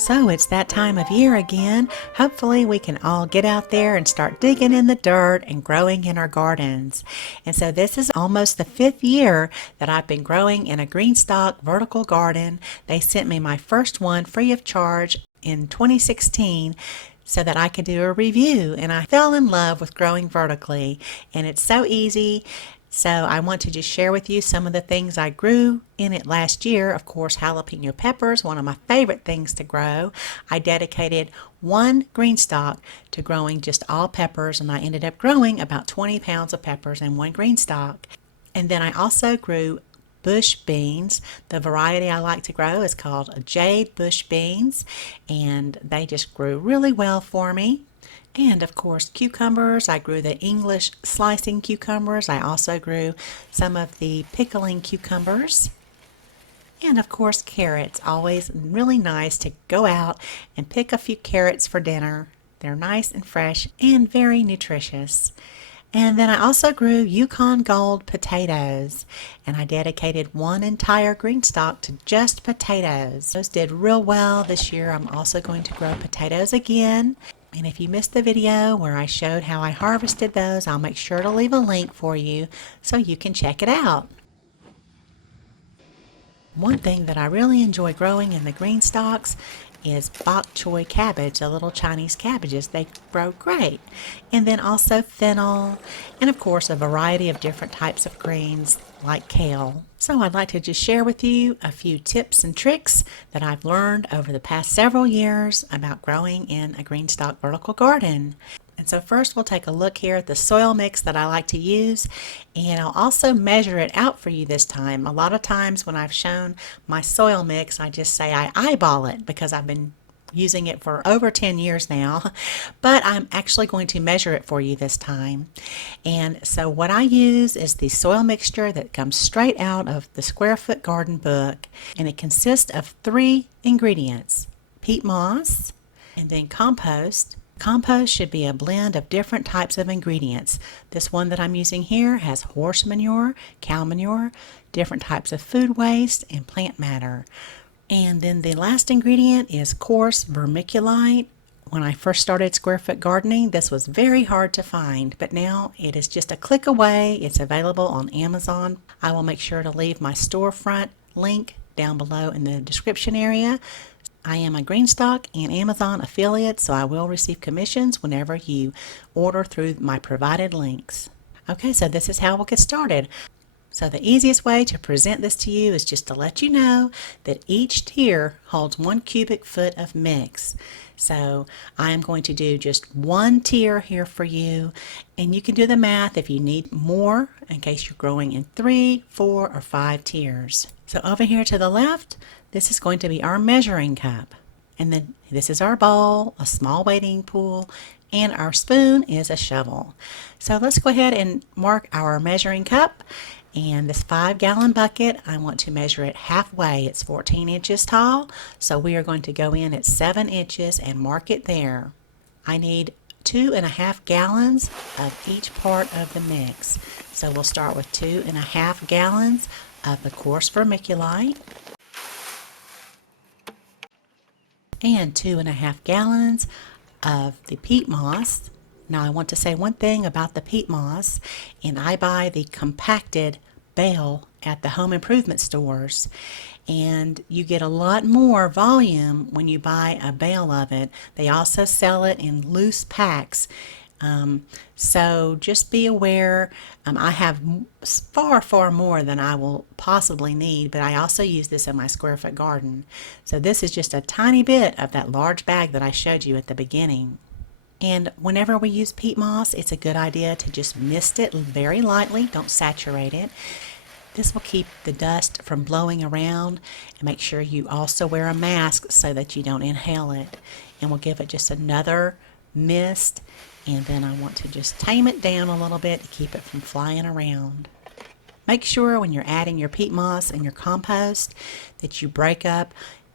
So it's that time of year again. Hopefully we can all get out there and start digging in the dirt and growing in our gardens. And so this is almost the 5th year that I've been growing in a GreenStalk vertical garden. They sent me my first one free of charge in 2016 so that I could do a review, and I fell in love with growing vertically, and it's so easy. So I want to just share with you some of the things I grew in it last year. Of course, jalapeno peppers, one of my favorite things to grow. I dedicated one GreenStalk to growing just all peppers, and I ended up growing about 20 pounds of peppers in one GreenStalk. And then I also grew bush beans. The variety I like to grow is called jade bush beans, and they just grew really well for me. And of course, cucumbers. I grew the English slicing cucumbers. I also grew some of the pickling cucumbers. And of course, carrots. Always really nice to go out and pick a few carrots for dinner. They're nice and fresh and very nutritious. And then I also grew Yukon Gold potatoes, and I dedicated one entire GreenStalk to just potatoes. Those did real well this year. I'm also going to grow potatoes again. And if you missed the video where I showed how I harvested those, I'll make sure to leave a link for you so you can check it out. One thing that I really enjoy growing in the GreenStalks is bok choy cabbage, the little Chinese cabbages. They grow great. And then also fennel, and of course a variety of different types of greens like kale. So I'd like to just share with you a few tips and tricks that I've learned over the past several years about growing in a GreenStalk vertical garden. And so first we'll take a look here at the soil mix that I like to use, and I'll also measure it out for you this time. A lot of times when I've shown my soil mix, I just say I eyeball it because I've been using it for over 10 years now, but I'm actually going to measure it for you this time. And so what I use is the soil mixture that comes straight out of the Square Foot Garden book, and it consists of 3 ingredients: peat moss and then compost. Compost should be a blend of different types of ingredients. This one that I'm using here has horse manure, cow manure, different types of food waste, and plant matter. And then the last ingredient is coarse vermiculite. When I first started Square Foot Gardening, this was very hard to find, but now it is just a click away. It's available on Amazon. I will make sure to leave my storefront link down below in the description area. I am a GreenStalk and Amazon affiliate, so I will receive commissions whenever you order through my provided links. Okay, so this is how we'll get started. So the easiest way to present this to you is just to let you know that each tier holds 1 cubic foot of mix. So I am going to do just 1 tier here for you, and you can do the math if you need more in case you're growing in 3, 4, or 5 tiers. So over here to the left, this is going to be our measuring cup. And then this is our bowl, a small wading pool, and our spoon is a shovel. So let's go ahead and mark our measuring cup. And this 5-gallon bucket, I want to measure it halfway. It's 14 inches tall, so we are going to go in at 7 inches and mark it there. I need 2.5 gallons of each part of the mix. So we'll start with 2.5 gallons of the coarse vermiculite and 2.5 gallons of the peat moss. Now I want to say one thing about the peat moss, and I buy the compacted bale at the home improvement stores, and you get a lot more volume when you buy a bale of it. They also sell it in loose packs. So just be aware. I have far more than I will possibly need, but I also use this in my Square Foot garden. So this is just a tiny bit of that large bag that I showed you at the beginning. And whenever we use peat moss, it's a good idea to just mist it very lightly. Don't saturate it. This will keep the dust from blowing around, and make sure you also wear a mask so that you don't inhale it. And we'll give it just another mist, and then I want to just tame it down a little bit to keep it from flying around. Make sure when you're adding your peat moss and your compost that you break up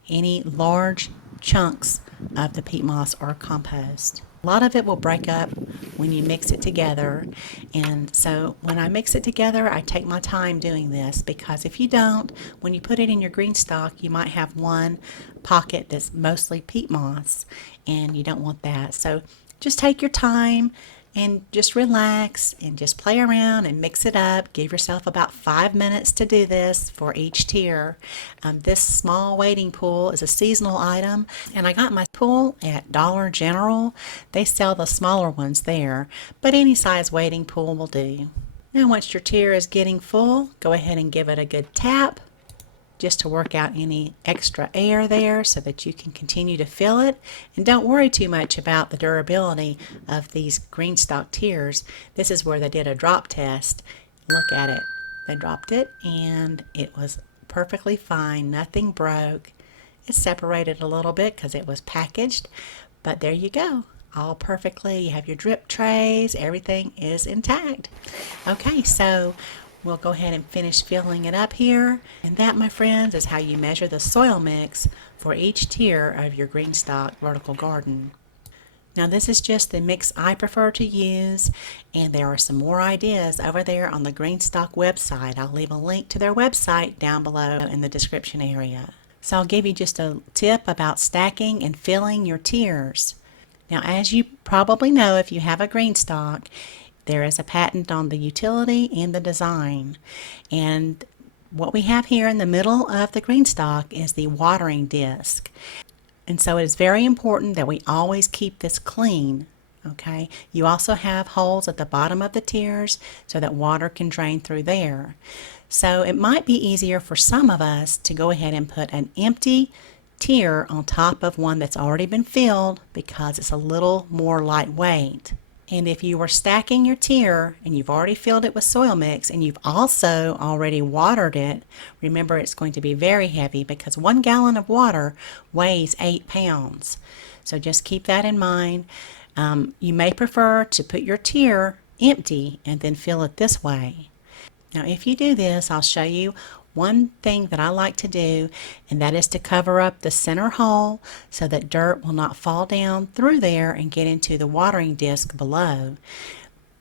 any large chunks of the peat moss or compost. A lot of it will break up when you mix it together, and so when I mix it together I take my time doing this, because if you don't, when you put it in your GreenStalk, you might have one pocket that's mostly peat moss, and you don't want that. So just take your time and just relax and just play around and mix it up. Give yourself about 5 minutes to do this for each tier. This small wading pool is a seasonal item, and I got my pool at Dollar General. They sell the smaller ones there, but any size wading pool will do. Now once your tier is getting full, go ahead and give it a good tap, just to work out any extra air there so that you can continue to fill it. And don't worry too much about the durability of these GreenStalk tiers. This is where they did a drop test. Look at it. They dropped it and it was perfectly fine. Nothing broke. It separated a little bit because it was packaged, but there you go. All perfectly. You have your drip trays. Everything is intact. Okay, so we'll go ahead and finish filling it up here. And that, my friends, is how you measure the soil mix for each tier of your GreenStalk vertical garden. Now this is just the mix I prefer to use, and there are some more ideas over there on the GreenStalk website. I'll leave a link to their website down below in the description area. So I'll give you just a tip about stacking and filling your tiers. Now, as you probably know, if you have a GreenStalk, there is a patent on the utility and the design. And what we have here in the middle of the GreenStalk is the watering disc. And so it is very important that we always keep this clean. Okay. You also have holes at the bottom of the tiers so that water can drain through there. So it might be easier for some of us to go ahead and put an empty tier on top of one that's already been filled, because it's a little more lightweight. And if you were stacking your tier and you've already filled it with soil mix and you've also already watered it, remember it's going to be very heavy, because 1 gallon of water weighs 8 pounds. So just keep that in mind. You may prefer to put your tier empty and then fill it this way. Now if you do this, I'll show you one thing that I like to do, and that is to cover up the center hole so that dirt will not fall down through there and get into the watering disc below.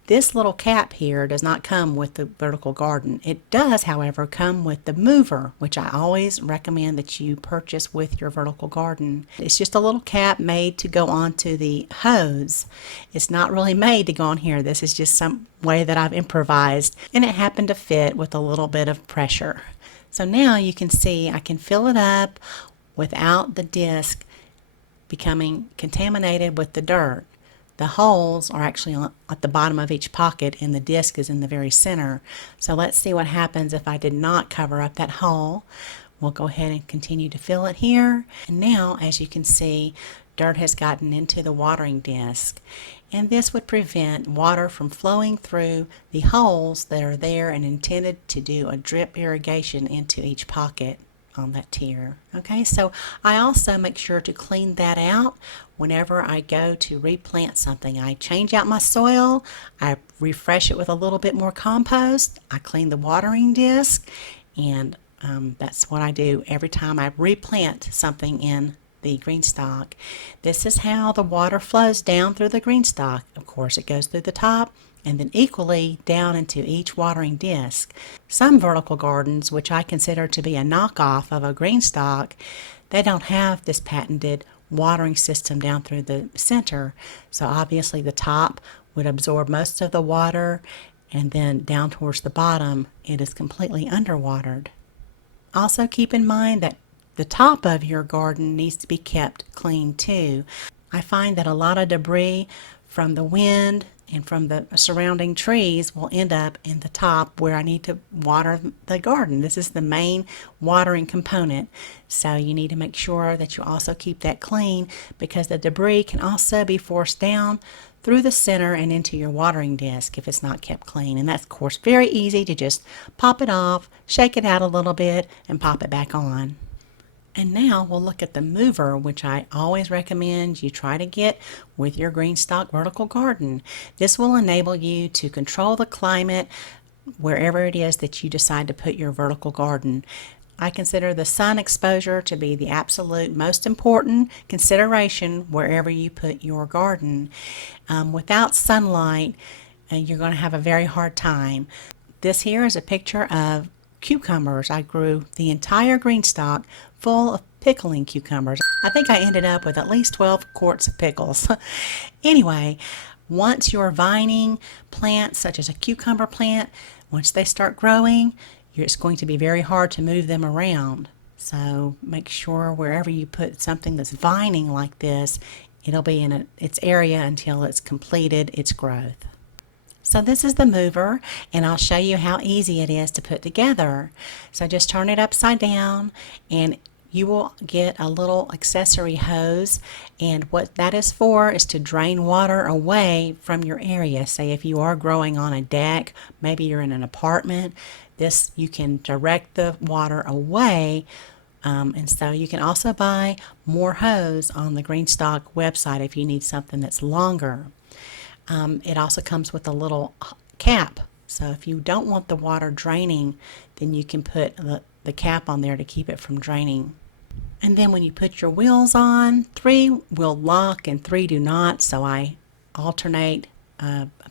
This little cap here does not come with the vertical garden. It does, however, come with the mover, which I always recommend that you purchase with your vertical garden. It's just a little cap made to go onto the hose. It's not really made to go on here. This is just some way that I've improvised, and it happened to fit with a little bit of pressure. So now you can see I can fill it up without the disc becoming contaminated with the dirt. The holes are actually at the bottom of each pocket, and the disc is in the very center. So let's see what happens if I did not cover up that hole. We'll go ahead and continue to fill it here. And now, as you can see, dirt has gotten into the watering disc. And this would prevent water from flowing through the holes that are there and intended to do a drip irrigation into each pocket on that tier. Okay, so I also make sure to clean that out whenever I go to replant something. I change out my soil, I refresh it with a little bit more compost, I clean the watering disc, and that's what I do every time I replant something in the GreenStalk. This is how the water flows down through the GreenStalk. Of course, it goes through the top and then equally down into each watering disc. Some vertical gardens, which I consider to be a knockoff of a GreenStalk, they don't have this patented watering system down through the center. So obviously the top would absorb most of the water, and then down towards the bottom it is completely underwatered. Also keep in mind that the top of your garden needs to be kept clean too. I find that a lot of debris from the wind and from the surrounding trees will end up in the top where I need to water the garden. This is the main watering component. So you need to make sure that you also keep that clean, because the debris can also be forced down through the center and into your watering disc if it's not kept clean. And that's, of course, very easy to just pop it off, shake it out a little bit, and pop it back on. And now we'll look at the mover, which I always recommend you try to get with your GreenStalk vertical garden. This will enable you to control the climate wherever it is that you decide to put your vertical garden. I consider the sun exposure to be the absolute most important consideration wherever you put your garden. Without sunlight, you're going to have a very hard time. This here is a picture of cucumbers. I grew the entire GreenStalk full of pickling cucumbers. I think I ended up with at least 12 quarts of pickles. Anyway, once your vining plants, such as a cucumber plant, once they start growing, it's going to be very hard to move them around. So make sure wherever you put something that's vining like this, it'll be in its area until it's completed its growth. So this is the mover, and I'll show you how easy it is to put together. So just turn it upside down, and you will get a little accessory hose, and what that is for is to drain water away from your area. Say if you are growing on a deck, maybe you're in an apartment, this you can direct the water away. And so you can also buy more hose on the GreenStalk website if you need something that's longer. It also comes with a little cap, so if you don't want the water draining, then you can put the cap on there to keep it from draining. And then when you put your wheels on, 3 will lock and 3 do not, so I alternate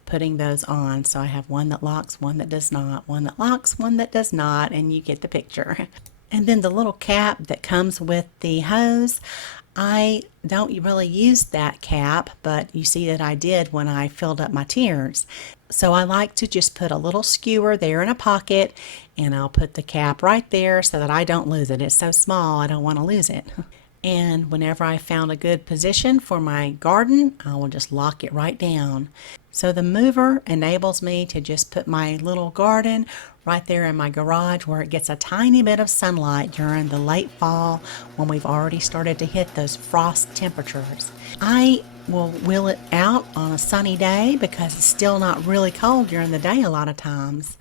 putting those on. So I have one that locks, one that does not, one that locks, one that does not, and you get the picture. And then the little cap that comes with the hose, I don't really use that cap, but you see that I did when I filled up my tiers. So I like to just put a little skewer there in a pocket, and I'll put the cap right there so that I don't lose it. It's so small, I don't want to lose it. And whenever I found a good position for my garden, I will just lock it right down. So the mover enables me to just put my little garden right there in my garage where it gets a tiny bit of sunlight during the late fall when we've already started to hit those frost temperatures. I will wheel it out on a sunny day because it's still not really cold during the day a lot of times.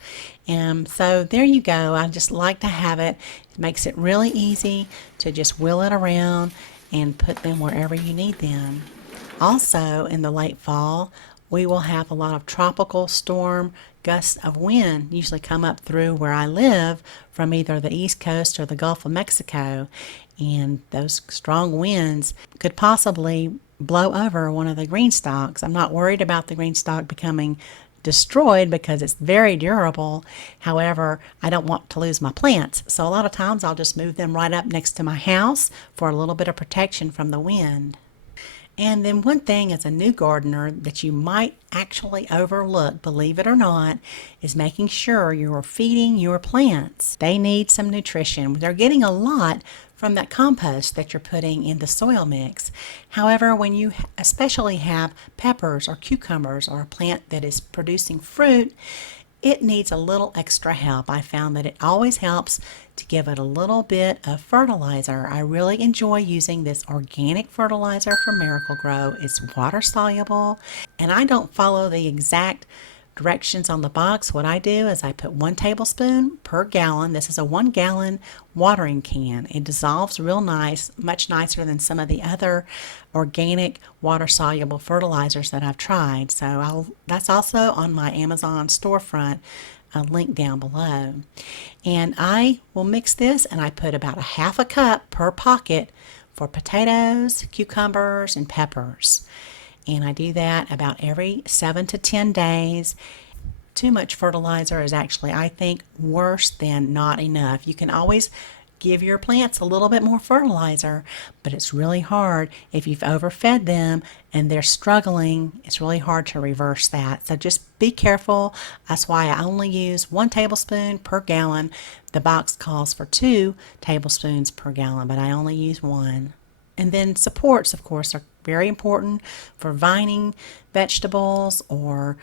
And so there you go. I just like to have it. It makes it really easy to just wheel it around and put them wherever you need them. Also, in the late fall, we will have a lot of tropical storm gusts of wind usually come up through where I live from either the East Coast or the Gulf of Mexico, and those strong winds could possibly blow over one of the GreenStalks. I'm not worried about the GreenStalk becoming destroyed because it's very durable. However, I don't want to lose my plants, so a lot of times I'll just move them right up next to my house for a little bit of protection from the wind. And then one thing as a new gardener that you might actually overlook, believe it or not, is making sure you're feeding your plants. They need some nutrition. They're getting a lot from that compost that you're putting in the soil mix. However, when you especially have peppers or cucumbers or a plant that is producing fruit, it needs a little extra help. I found that it always helps to give it a little bit of fertilizer. I really enjoy using this organic fertilizer from Miracle-Gro. It's water soluble, and I don't follow the exact directions on the box. What I do is I put 1 tablespoon per gallon. This is a 1 gallon watering can. It dissolves real nice, much nicer than some of the other organic water soluble fertilizers that I've tried. So that's also on my Amazon storefront, a link down below. And I will mix this, and I put about a 1/2 cup per pocket for potatoes, cucumbers, and peppers. And I do that about every 7 to 10 days. Too much fertilizer is actually, I think, worse than not enough. You can always give your plants a little bit more fertilizer, but it's really hard if you've overfed them and they're struggling. It's really hard to reverse that. So just be careful. That's why I only use 1 tablespoon per gallon. The box calls for 2 tablespoons per gallon, but I only use 1. And then supports, of course, are very important for vining vegetables or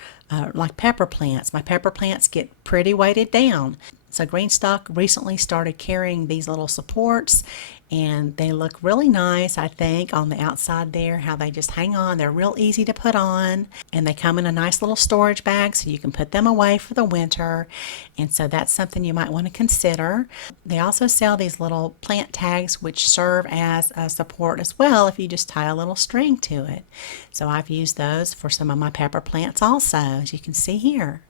like pepper plants. My pepper plants get pretty weighted down. So GreenStalk recently started carrying these little supports, and they look really nice, I think, on the outside there, how they just hang on. They're real easy to put on, and they come in a nice little storage bag so you can put them away for the winter. And so that's something you might want to consider. They also sell these little plant tags which serve as a support as well if you just tie a little string to it. So I've used those for some of my pepper plants also, as you can see here.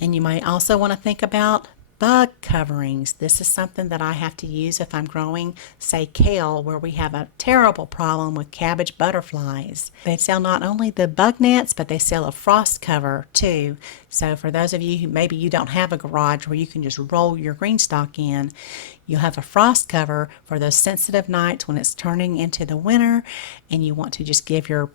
And you might also want to think about Bug coverings. This is something that I have to use if I'm growing, say, kale, where we have a terrible problem with cabbage butterflies. They sell not only the bug nets, but they sell a frost cover too. So for those of you who maybe you don't have a garage where you can just roll your GreenStalk in, you'll have a frost cover for those sensitive nights when it's turning into the winter and you want to just give your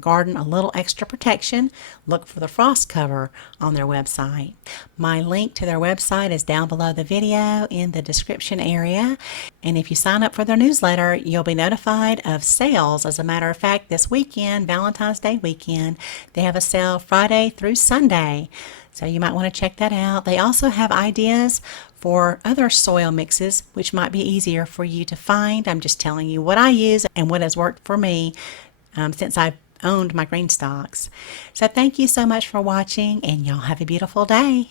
garden a little extra protection. Look for the frost cover on their website. My link to their website is down below the video in the description area, and if you sign up for their newsletter, you'll be notified of sales. As a matter of fact, this weekend, Valentine's Day weekend, they have a sale Friday through Sunday, so you might want to check that out. They also have ideas for other soil mixes which might be easier for you to find. I'm just telling you what I use and what has worked for me since I've owned my GreenStalks. So thank you so much for watching, and y'all have a beautiful day.